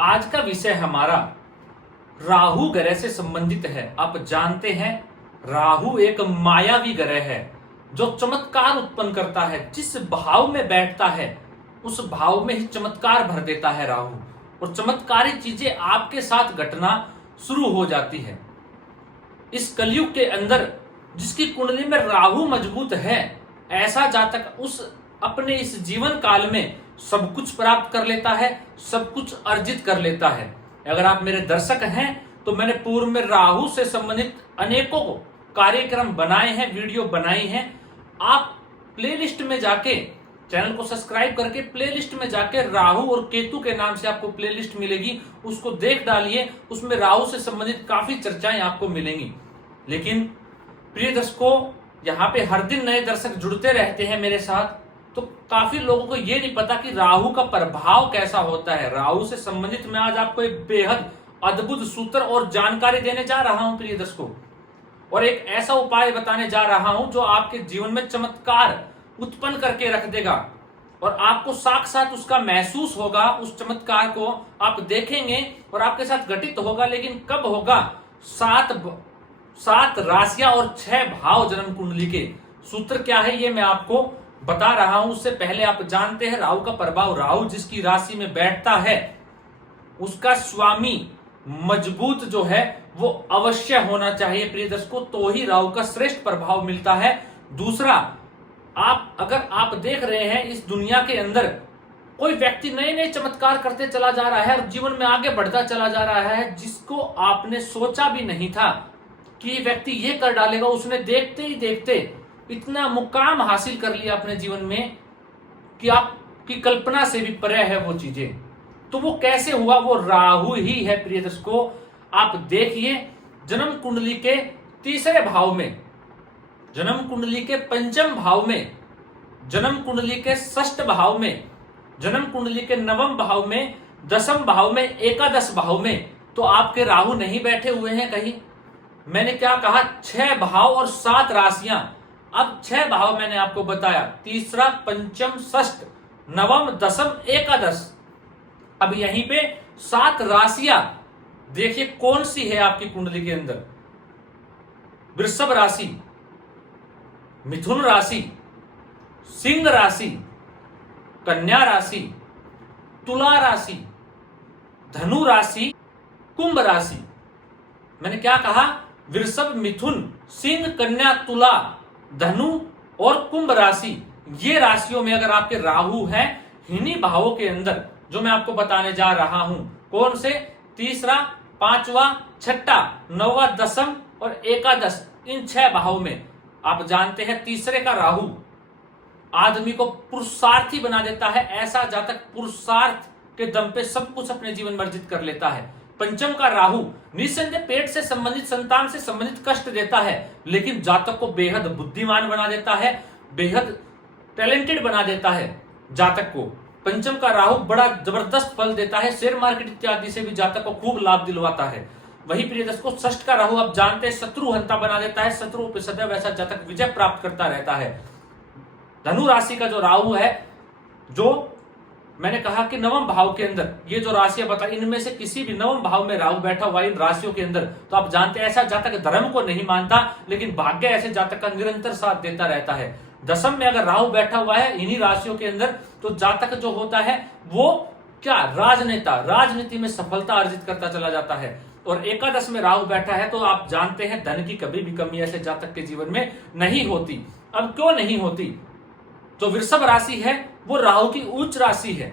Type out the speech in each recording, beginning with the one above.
आज का विषय हमारा राहु ग्रह से संबंधित है। आप जानते हैं राहु एक मायावी ग्रह है जो चमत्कार उत्पन्न करता है। जिस भाव में बैठता है उस भाव में ही चमत्कार भर देता है राहु, और चमत्कारी चीजें आपके साथ घटना शुरू हो जाती है। इस कलयुग के अंदर जिसकी कुंडली में राहु मजबूत है, ऐसा जातक उस अपने इस जीवन काल में सब कुछ प्राप्त कर लेता है, सब कुछ अर्जित कर लेता है। अगर आप मेरे दर्शक हैं तो मैंने पूर्व में राहु से संबंधित अनेकों कार्यक्रम बनाए हैं, वीडियो बनाई हैं। आप प्लेलिस्ट में जाके चैनल को सब्सक्राइब करके प्लेलिस्ट में जाके राहु और केतु के नाम से आपको प्लेलिस्ट मिलेगी, उसको देख डालिए। उसमें राहु से संबंधित काफी चर्चाएं आपको मिलेंगी। लेकिन प्रिय दर्शकों, यहाँ पे हर दिन नए दर्शक जुड़ते रहते हैं मेरे साथ, तो काफी लोगों को ये नहीं पता कि राहु का प्रभाव कैसा होता है। राहु से संबंधित मैं आज आपको एक बेहद अद्भुत सूत्र और जानकारी देने जा रहा हूं प्रिय दर्शकों, और एक ऐसा उपाय बताने जा रहा हूं जो आपके जीवन में चमत्कार उत्पन्न करके रख देगा, और आपको साक्षात उसका महसूस होगा। उस चमत्कार को आप देखेंगे और आपके साथ घटित होगा। लेकिन कब होगा? सात राशियां और 6 भाव जन्म कुंडली के। सूत्र क्या है ये मैं आपको बता रहा हूं। उससे पहले आप जानते हैं राहु का प्रभाव, राहु जिसकी राशि में बैठता है उसका स्वामी मजबूत जो है वो अवश्य होना चाहिए प्रिय दर्शकों, तो ही राहु का श्रेष्ठ प्रभाव मिलता है। दूसरा, अगर आप देख रहे हैं इस दुनिया के अंदर कोई व्यक्ति नए नए चमत्कार करते चला जा रहा है और जीवन में आगे बढ़ता चला जा रहा है, जिसको आपने सोचा भी नहीं था कि व्यक्ति ये कर डालेगा, उसने देखते ही देखते इतना मुकाम हासिल कर लिया अपने जीवन में कि आपकी कल्पना से भी परे है वो चीजें। तो वो कैसे हुआ? वो राहु ही है प्रिय दर्शकों। आप देखिए जन्म कुंडली के तीसरे भाव में, जन्म कुंडली के पंचम भाव में, जन्म कुंडली के षष्ठ भाव में, जन्म कुंडली के नवम भाव में, दसम भाव में, एकादश भाव में तो आपके राहु नहीं बैठे हुए हैं कहीं। मैंने क्या कहा? 6 भाव और 7 राशियां। अब 6 भाव मैंने आपको बताया, तीसरा, पंचम, षष्ठ, नवम, दसम, एकादश। अब यहीं पे 7 राशियां देखिए कौन सी है आपकी कुंडली के अंदर। वृषभ राशि, मिथुन राशि, सिंह राशि, कन्या राशि, तुला राशि, धनु राशि, कुंभ राशि। मैंने क्या कहा? वृषभ, मिथुन, सिंह, कन्या, तुला, धनु और कुंभ राशि। ये राशियों में अगर आपके राहु हैं, इन्हीं भावों के अंदर जो मैं आपको बताने जा रहा हूं, कौन से? तीसरा, पांचवा, छठा, नौवा, दसम और एकादश, इन 6 भावों में। आप जानते हैं तीसरे का राहु आदमी को पुरुषार्थी बना देता है। ऐसा जातक पुरुषार्थ के दम पे सब कुछ अपने जीवन में अर्जित कर लेता है। पंचम का राहु निस्संदेह पेट से संबंधित, संतान से संबंधित कष्ट देता है, लेकिन जातक को बेहद बुद्धिमान बना देता है, बेहद टैलेंटेड बना देता है। जातक को पंचम का राहु बड़ा जबरदस्त फल देता है, शेयर मार्केट इत्यादि से भी जातक को खूब लाभ दिलवाता है। वही प्रिय दर्शकों, षष्ठ का राहु आप जानते हैं शत्रु हंता बना देता है, शत्रु पे सदैव ऐसा जातक विजय प्राप्त करता रहता है। धनु राशि का जो राहु है, जो मैंने कहा कि नवम भाव के अंदर ये जो राशियां बताई, इनमें से किसी भी नवम भाव में राहु बैठा हुआ इन राशियों के अंदर, तो आप जानते हैं ऐसा जातक धर्म को नहीं मानता, लेकिन भाग्य ऐसे जातक का निरंतर साथ देता रहता है। दसम में अगर राहु बैठा हुआ है इन्हीं राशियों के अंदर, तो जातक जो होता है वो क्या? राजनेता, राजनीति में सफलता अर्जित करता चला जाता है। और एकादश में राहु बैठा है तो आप जानते हैं धन की कभी भी कमी ऐसे जातक के जीवन में नहीं होती। अब क्यों नहीं होती? जो वृषभ राशि है वो राहु की उच्च राशि है,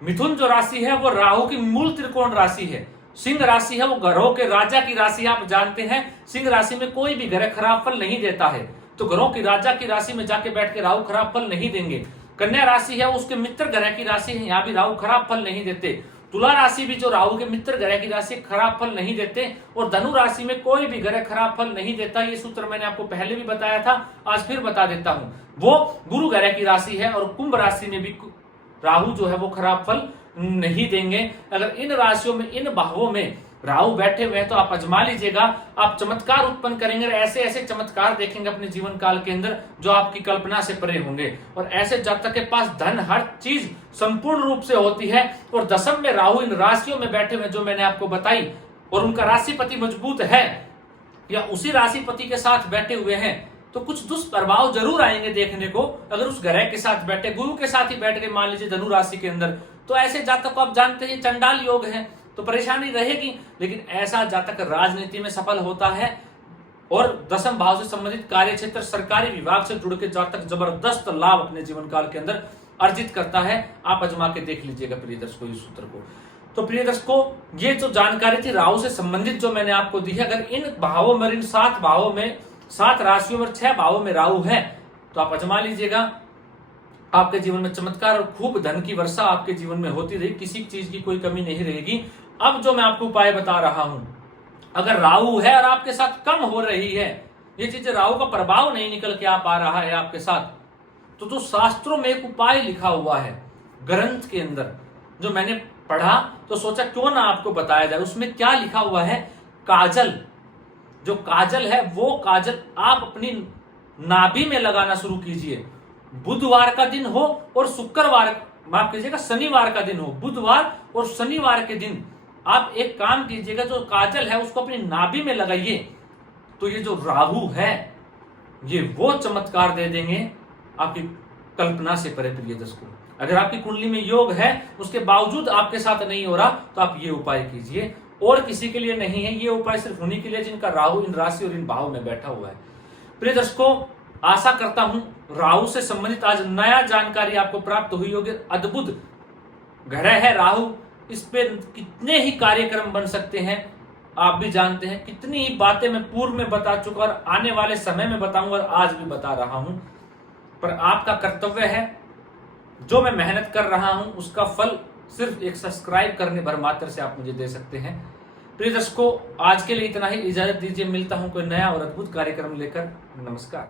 मिथुन जो राशि है वो राहु की मूल त्रिकोण राशि है, सिंह राशि है वो ग्रहों के राजा की राशि है। आप जानते हैं सिंह राशि में कोई भी ग्रह खराब फल नहीं देता है, तो ग्रहों की राजा की राशि में जाके बैठ के राहु खराब फल नहीं देंगे। कन्या राशि है उसके मित्र ग्रह की राशि है, यहाँ भी राहु खराब फल नहीं देते। तुला राशि भी जो राहु के मित्र ग्रह की राशि, खराब फल नहीं देते। और धनु राशि में कोई भी ग्रह खराब फल नहीं देता। ये सूत्र मैंने आपको पहले भी बताया था, आज फिर बता देता हूं। वो गुरु ग्रह की राशि है, और कुंभ राशि में भी राहु जो है वो खराब फल नहीं देंगे। अगर इन राशियों में, इन भावों में राहु बैठे हुए हैं तो आप आजमा लीजिएगा, आप चमत्कार उत्पन्न करेंगे, ऐसे ऐसे चमत्कार देखेंगे अपने जीवन काल के अंदर जो आपकी कल्पना से परे होंगे। और ऐसे जातक के पास धन हर चीज संपूर्ण रूप से होती है। और दशम में राहु इन राशियों में बैठे हुए जो मैंने आपको बताई, और उनका राशिपति मजबूत है या उसी राशिपति के साथ बैठे हुए हैं, तो कुछ दुष्प्रभाव जरूर आएंगे देखने को। अगर उस ग्रह के साथ बैठे, गुरु के साथ ही बैठ के मान लीजिए धनु राशि के अंदर, तो ऐसे जातक को आप जानते हैं चंडाल योग है, तो परेशानी रहेगी। लेकिन ऐसा जातक राजनीति में सफल होता है और दशम भाव से संबंधित कार्य क्षेत्र, सरकारी विभाग से जुड़ के जातक जबरदस्त लाभ अपने जीवन काल के अंदर अर्जित करता है। आप आजमा के देख लीजिएगा प्रिय दर्शकों इस सूत्र को। तो प्रिय दर्शकों, ये जो जानकारी थी राहु से संबंधित जो मैंने आपको दी है, अगर इन भावों में, इन 7 भावों में, 7 राशियों में 6 भावों में राहु है, तो आप आजमा लीजिएगा। आपके जीवन में चमत्कार और खूब धन की वर्षा आपके जीवन में होती रही, किसी चीज की कोई कमी नहीं रहेगी। अब जो मैं आपको उपाय बता रहा हूं, अगर राहु है और आपके साथ कम हो रही है, ये चीज राहु का प्रभाव नहीं निकल के आ पा रहा है आपके साथ, तो जो शास्त्रों में एक उपाय लिखा हुआ है ग्रंथ के अंदर, जो मैंने पढ़ा तो सोचा क्यों ना आपको बताया जाए। उसमें क्या लिखा हुआ है, काजल, जो काजल है वो काजल आप अपनी नाभि में लगाना शुरू कीजिए। बुधवार का दिन हो और शुक्रवार, माफ कीजिएगा शनिवार का दिन हो, बुधवार और शनिवार के दिन आप एक काम कीजिएगा, जो काजल है उसको अपनी नाभि में लगाइए, तो ये जो राहु है ये वो चमत्कार दे देंगे आपकी कल्पना से परे। प्रिय दर्शकों, अगर आपकी कुंडली में योग है उसके बावजूद आपके साथ नहीं हो रहा, तो आप ये उपाय कीजिए। और किसी के लिए नहीं है, ये उपाय सिर्फ उन्हीं के लिए जिनका राहु इन राशि और इन भाव में बैठा हुआ है। प्रिय दर्शकों, आशा करता हूं राहु से संबंधित आज नया जानकारी आपको प्राप्त हुई होगी। अद्भुत ग्रह है राहु, इस पे कितने ही कार्यक्रम बन सकते हैं आप भी जानते हैं, कितनी ही बातें मैं पूर्व में बता चुका और आने वाले समय में बताऊंगा और आज भी बता रहा हूं। पर आपका कर्तव्य है, जो मैं मेहनत कर रहा हूं उसका फल सिर्फ एक सब्सक्राइब करने भर मात्र से आप मुझे दे सकते हैं। प्रिय दर्शकों, आज के लिए इतना ही, इजाजत दीजिए, मिलता हूं कोई नया और अद्भुत कार्यक्रम लेकर। नमस्कार।